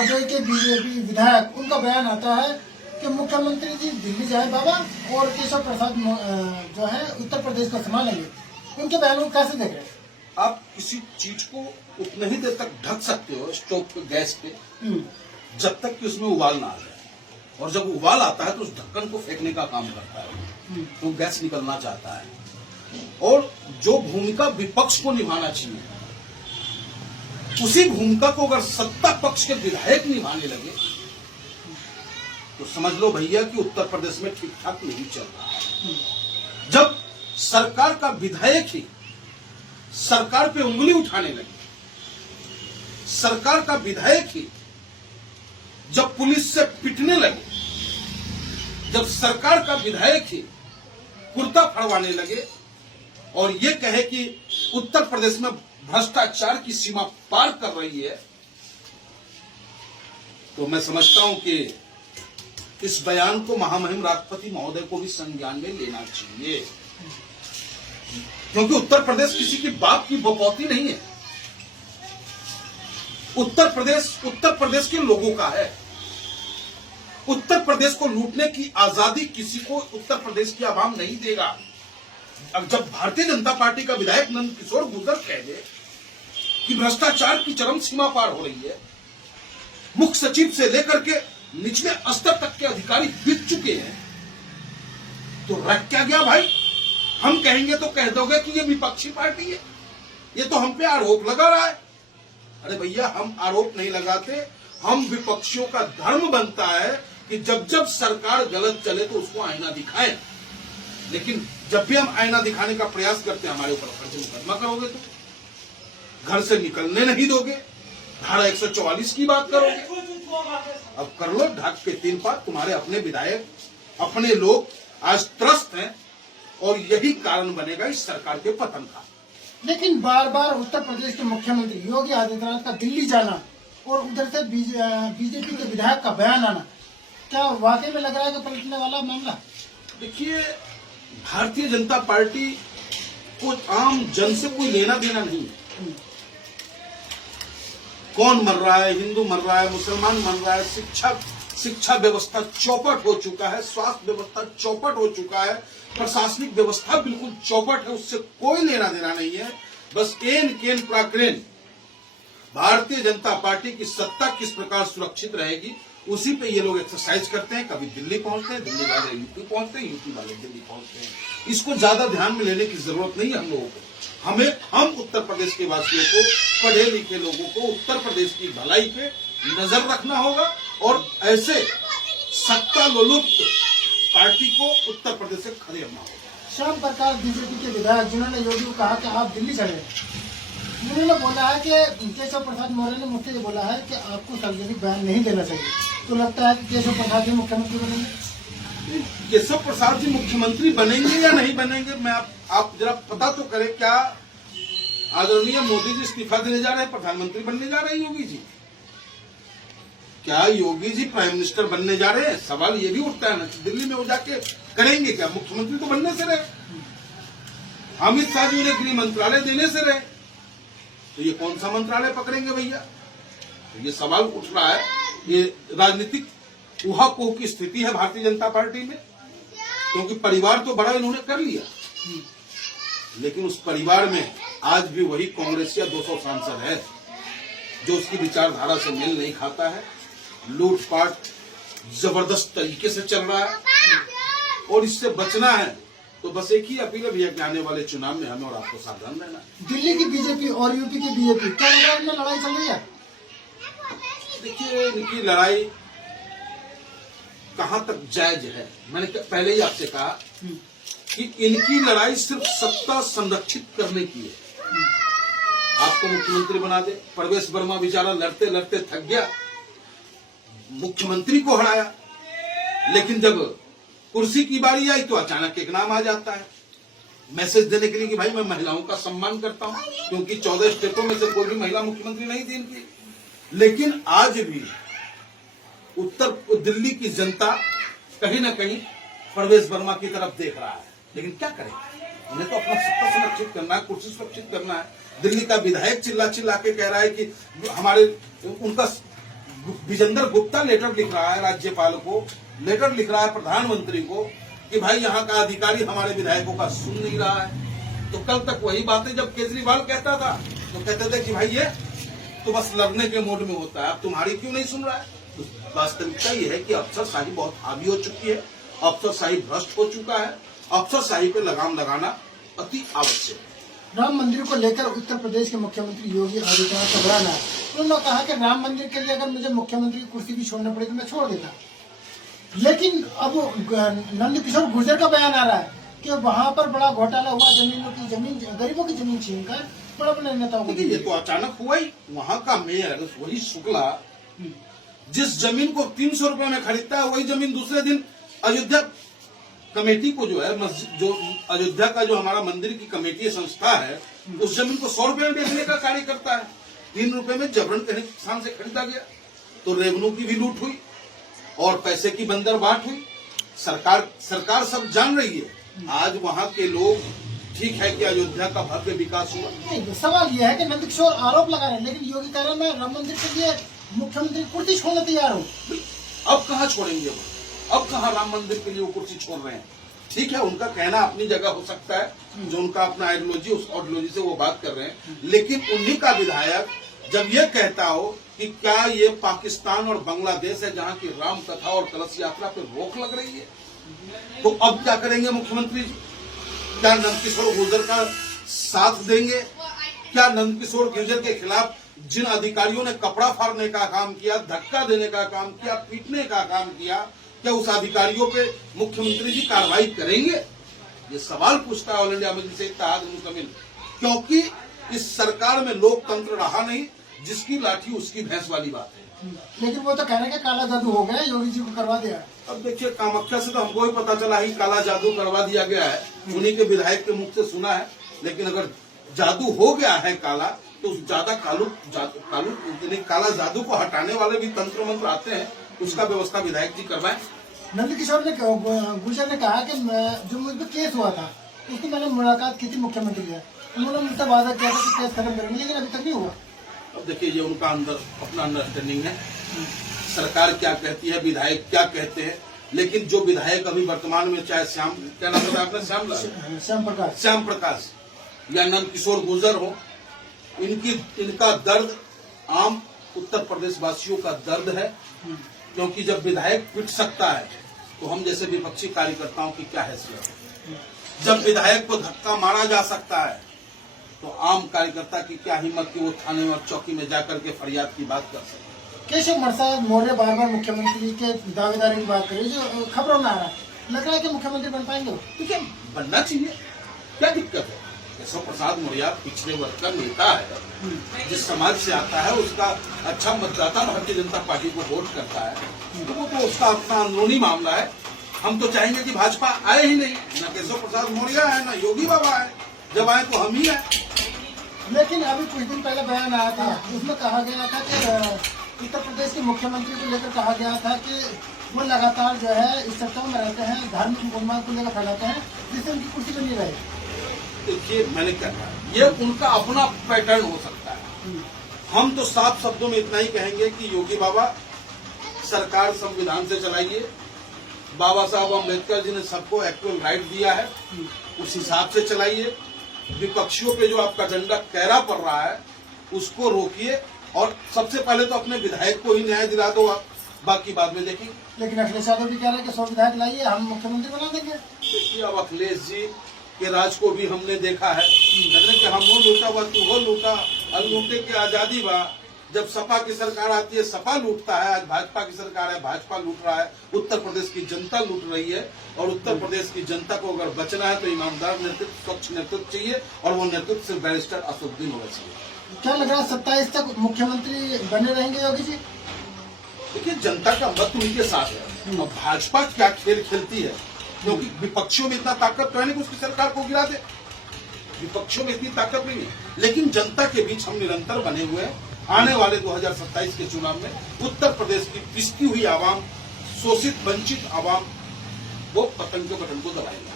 हरदोई के बीजेपी विधायक उनका बयान आता है कि मुख्यमंत्री जी दिल्ली जाए बाबा और केशव प्रसाद जो है उत्तर प्रदेश को संभालेंगे। उनके बयान को कैसे देख रहे हैं? आप किसी चीज को उतना ही देर तक ढक सकते हो स्टोव पे, गैस पे, जब तक कि उसमें उबाल ना आ जाए, और जब उबाल आता है तो उस ढक्कन को फेंकने का काम करता है, तो गैस निकलना चाहता है। और जो भूमिका विपक्ष को निभाना चाहिए, उसी भूमिका को अगर सत्ता पक्ष के विधायक निभाने लगे तो समझ लो भैया कि उत्तर प्रदेश में ठीक ठाक नहीं चल रहा है। जब सरकार का विधायक ही सरकार पे उंगली उठाने लगे, सरकार का विधायक ही जब पुलिस से पिटने लगे, जब सरकार का विधायक ही कुर्ता फड़वाने लगे और ये कहे कि उत्तर प्रदेश में भ्रष्टाचार की सीमा पार कर रही है, तो मैं समझता हूं कि इस बयान को महामहिम राष्ट्रपति महोदय को भी संज्ञान में लेना चाहिए, क्योंकि उत्तर प्रदेश किसी की बाप की बपौती नहीं है। उत्तर प्रदेश के लोगों का है। उत्तर प्रदेश को लूटने की आजादी किसी को उत्तर प्रदेश की आवाम नहीं देगा। अब जब भारतीय जनता पार्टी का विधायक नंद किशोर गुर्जर कह दे कि भ्रष्टाचार की चरम सीमा पार हो रही है, मुख्य सचिव से लेकर के निचले स्तर तक के अधिकारी बीत चुके हैं, तो रख क्या गया भाई? हम कहेंगे तो कह दोगे कि ये विपक्षी पार्टी है, ये तो हम पे आरोप लगा रहा है। अरे भैया, हम आरोप नहीं लगाते, हम विपक्षियों का धर्म बनता है कि जब जब सरकार गलत चले तो उसको आईना दिखाएं, लेकिन जब भी हम आईना दिखाने का प्रयास करते हैं हमारे ऊपर फर्जी मुकदमा करोगे, तो घर से निकलने नहीं दोगे, धारा 144 की बात करोगे। अब कर लो ढाक के 3 पार। तुम्हारे अपने विधायक, अपने लोग आज त्रस्त हैं और यही कारण बनेगा इस सरकार के पतन का। लेकिन बार बार उत्तर प्रदेश के मुख्यमंत्री योगी आदित्यनाथ का दिल्ली जाना और उधर से बीजेपी के विधायक का बयान आना, क्या वाकई में लग रहा है कि पलटने वाला मामला? देखिए, भारतीय जनता पार्टी को आम जन से कोई लेना देना नहीं है। कौन मर रहा है, हिंदू मर रहा है, मुसलमान मर रहा है, शिक्षा व्यवस्था चौपट हो चुका है, स्वास्थ्य व्यवस्था चौपट हो चुका है, प्रशासनिक व्यवस्था बिल्कुल चौपट है, उससे कोई लेना देना नहीं है। बस एन केन प्राक्रेन भारतीय जनता पार्टी की सत्ता किस प्रकार सुरक्षित रहेगी, उसी पे ये लोग एक्सरसाइज करते हैं। कभी दिल्ली पहुंचते हैं, दिल्ली वाले यूपी पहुंचते हैं, यूपी वाले दिल्ली पहुंचते हैं। इसको ज्यादा ध्यान में लेने की जरूरत नहीं है हम लोगों को। हम उत्तर प्रदेश के वासियों को, पढ़े लिखे लोगों को उत्तर प्रदेश की भलाई पे नजर रखना होगा और ऐसे सत्ता लोलुप्त पार्टी को उत्तर प्रदेश से खदेड़ना होगा। श्याम प्रकाश बीजेपी के विधायक जिन्होंने योगी को कहा कि आप दिल्ली चले, उन्होंने बोला है कि केशव प्रसाद मौर्य ने मुझसे बोला है कि आपको सार्वजनिक बयान नहीं देना चाहिए। तो लगता है कि केशव प्रसाद जी मुख्यमंत्री बनेंगे? केशव प्रसाद जी मुख्यमंत्री बनेंगे या नहीं बनेंगे, मैं आप जरा पता तो करें। क्या आदरणीय मोदी जी इस्तीफा देने जा रहे हैं, प्रधानमंत्री बनने जा रहे हैं योगी जी? क्या योगी जी प्राइम मिनिस्टर बनने जा रहे हैं? सवाल ये भी उठता है ना, दिल्ली में वो जाके करेंगे क्या? मुख्यमंत्री तो बनने से रहे, अमित शाह जी ने गृह मंत्रालय देने से रहे, तो ये कौन सा मंत्रालय पकड़ेंगे भैया? तो ये सवाल उठ रहा है। ये राजनीतिक ऊहापोह की स्थिति है भारतीय जनता पार्टी में, क्योंकि परिवार तो बड़ा इन्होंने कर लिया, लेकिन उस परिवार में आज भी वही कांग्रेस या 200 सांसद है जो उसकी विचारधारा से मेल नहीं खाता है। लूटपाट जबरदस्त तरीके से चल रहा है और इससे बचना है तो बस एक ही अपील है भैया कि आने वाले चुनाव में हमें और आपको सावधान रहना। दिल्ली की बीजेपी और यूपी की बीजेपी क्या लड़ाई चल रही है? देखिए, इनकी लड़ाई कहां तक जायज है, मैंने पहले ही आपसे कहा कि इनकी लड़ाई सिर्फ सत्ता संरक्षित करने की है। आपको मुख्यमंत्री बना दे। परवेश वर्मा बेचारा लड़ते लड़ते थक गया, मुख्यमंत्री को हराया, लेकिन जब कुर्सी की बारी आई तो अचानक एक नाम आ जाता है मैसेज देने के लिए कि भाई मैं महिलाओं का सम्मान करता हूं, क्योंकि 14 स्टेटों में से कोई भी महिला मुख्यमंत्री नहीं थी इनकी। लेकिन आज भी दिल्ली की जनता कहीं ना कहीं परवेश वर्मा की तरफ देख रहा है, लेकिन क्या करें, उन्हें तो अपना सत्ता सुरक्षित करना है, कुर्सी सुरक्षित करना है। दिल्ली का विधायक चिल्ला चिल्ला के कह रहा है कि हमारे उनका विजेंद्र गुप्ता लेटर लिख रहा है राज्यपाल को, लेटर लिख रहा है प्रधानमंत्री को कि भाई यहाँ का अधिकारी हमारे विधायकों का सुन नहीं रहा है। तो कल तक वही बातें जब केजरीवाल कहता था तो कहते थे कि भाई ये तो बस लड़ने के मोड में होता है, अब तुम्हारी क्यों नहीं सुन रहा है। तो वास्तविकता ये है कि अफसरशाही बहुत हावी हो चुकी है, अफसरशाही भ्रष्ट हो चुका है, अफसरशाही पे लगाम लगाना अति आवश्यक है। राम मंदिर को लेकर उत्तर प्रदेश के मुख्यमंत्री योगी आदित्यनाथ का बयान है। उन्होंने कहा कि राम मंदिर के लिए अगर मुझे मुख्यमंत्री की कुर्सी भी छोड़ना पड़े तो मैं छोड़ देता। लेकिन अब नंद किशोर गुर्जर का बयान आ रहा है कि वहां पर बड़ा घोटाला हुआ, जमीन गरीबों की जमीन छीनकर बड़ा बड़े नेताओं को। ये तो अचानक हुआ ही। वहां का मेयर वही शुक्ला जिस जमीन को 300 रुपए में खरीदता है, वही जमीन दूसरे दिन अयोध्या कमेटी को जो है जो अयोध्या का जो हमारा मंदिर की कमेटी संस्था है, उस जमीन को 100 रुपए में बेचने का कार्य करता है। 3 रुपए में जबरन कहीं किसान से खरीदा गया। तो रेवन्यू की भी लूट हुई और पैसे की बंदरबाट हुई। सरकार सब जान रही है। आज वहां के लोग, ठीक है कि अयोध्या का भव्य विकास हुआ। नहीं, सवाल यह है कि नंद किशोर आरोप लगा रहे हैं, लेकिन योगी कह रहे हैं मैं राम मंदिर के लिए मुख्यमंत्री कुर्सी छोड़ने तैयार हूँ। अब कहाँ छोड़ेंगे वो? अब कहाँ राम मंदिर के लिए वो कुर्सी छोड़ रहे हैं? ठीक है, उनका कहना अपनी जगह हो सकता है, जो उनका अपना आइडियोलॉजी, उस आइडियोलॉजी से वो बात कर रहे हैं। लेकिन उन्हीं का विधायक जब ये कहता हो कि क्या ये पाकिस्तान और बांग्लादेश है जहाँ की राम कथा और कलश यात्रा पे रोक लग रही है, तो अब क्या करेंगे मुख्यमंत्री जी? क्या नंदकिशोर गुर्जर का साथ देंगे? क्या नंदकिशोर गुर्जर के खिलाफ जिन अधिकारियों ने कपड़ा फाड़ने का काम किया, धक्का देने का काम किया, पीटने का काम किया, क्या उस अधिकारियों पे मुख्यमंत्री जी कार्रवाई करेंगे? ये सवाल पूछता है ऑल इंडिया मजलिस इत्तेहाद मुस्लिमीन। क्योंकि इस सरकार में लोकतंत्र रहा नहीं, जिसकी लाठी उसकी भैंस वाली बात है। लेकिन वो तो कह रहे हैं कि काला जादू हो गया, योगी जी को करवा दिया। अब देखिए, कामाख्या से तो हमको ही पता चला ही काला जादू करवा दिया गया है, उन्हीं के विधायक के मुख से सुना है। लेकिन अगर जादू हो गया है काला, तो ज्यादा काला जादू को हटाने वाले भी तंत्र मंत्र आते हैं, उसका व्यवस्था विधायक जी करवाएं। नंद किशोर ने गुर्जर ने कहा कि जो मुझ पर केस हुआ था उसकी मैंने मुलाकात की थी मुख्यमंत्री से, उन्होंने मुझसे वादा किया था कि केस खत्म करेंगे, लेकिन अभी तक नहीं हुआ। अब देखिए, ये उनका अपना अंडरस्टैंडिंग है। सरकार क्या कहती है, विधायक क्या कहते हैं। लेकिन जो विधायक अभी वर्तमान में, चाहे क्या नाम बताया आपने, श्याम प्रकाश या नंद किशोर गुर्जर हो, इनका दर्द आम उत्तर प्रदेश वासियों का दर्द है। क्योंकि जब विधायक पिट सकता है तो हम जैसे विपक्षी कार्यकर्ताओं की क्या हैसियत है। जब विधायक को धक्का मारा जा सकता है तो आम कार्यकर्ता की क्या हिम्मत कि वो थाने और चौकी में जाकर के फरियाद की बात कर सके। केशव मौर्य बार बार मुख्यमंत्री के दावेदारी की बात करें, जो खबरों में आ रहा है, लग रहा है कि मुख्यमंत्री बन पाएंगे। ठीक है, बनना चाहिए, क्या दिक्कत है। केशव प्रसाद मौर्य पिछड़े वर्ग का नेता है, जिस समाज से आता है उसका अच्छा मतदाता भारतीय जनता पार्टी को वोट करता है, तो वो तो उसका अपना अंदरूनी मामला है। हम तो चाहेंगे कि भाजपा आए ही नहीं, न केशव प्रसाद मौर्य है न योगी बाबा है। जब आए तो हम ही है। लेकिन अभी कुछ दिन पहले बयान आया था, उसमें कहा गया था कि उत्तर प्रदेश के मुख्यमंत्री को लेकर कहा गया था कि वो लगातार जो है इस चर्चाओं में रहते हैं, धार्मिक उन्माद को लेकर फैलाते हैं, जिससे उनकी कुर्सी बनी रहे। देखिए, मैंने क्या कहा, ये उनका अपना पैटर्न हो सकता है। हम तो साफ शब्दों में इतना ही कहेंगे कि योगी बाबा, सरकार संविधान से चलाइए। बाबा साहब अम्बेडकर जी ने सबको इक्वल राइट दिया है, उस हिसाब से चलाइए। विपक्षियों पे जो आपका झंडा कहरा पड़ रहा है उसको रोकिए, और सबसे पहले तो अपने विधायक को ही न्याय दिला दो आप, बाकी बाद में देखेंगे। लेकिन अखिलेश यादव भी कह रहे हैं कि 100 विधायक लाइए, हम मुख्यमंत्री बना देंगे। देखिए, अब अखिलेश जी के राज को भी हमने देखा है, कहते कि हम वो लूटा बा तू वो लूटा, अब लूटे की आजादी बा। जब सपा की सरकार आती है सपा लूटता है, आज भाजपा की सरकार है भाजपा लूट रहा है। उत्तर प्रदेश की जनता लूट रही है, और उत्तर प्रदेश की जनता को अगर बचना है तो ईमानदार नेतृत्व, स्वच्छ नेतृत्व चाहिए, और वो नेतृत्व सिर्फ बैरिस्टर असदुद्दीन होना चाहिए। क्या लग रहा है 27 तक मुख्यमंत्री बने रहेंगे योगी जी? देखिए, जनता का मत उनके साथ है, और भाजपा क्या खेल खेलती है, क्योंकि विपक्षियों में इतना ताकत तो है नहीं कि उसकी सरकार को गिरा दे। विपक्षियों में इतनी ताकत नहीं है, लेकिन जनता के बीच हम निरंतर बने हुए हैं। आने वाले 2027 के चुनाव में उत्तर प्रदेश की पिसती हुई आवाम, शोषित वंचित आवाम, वो पतंग के बटन को दबाएगी।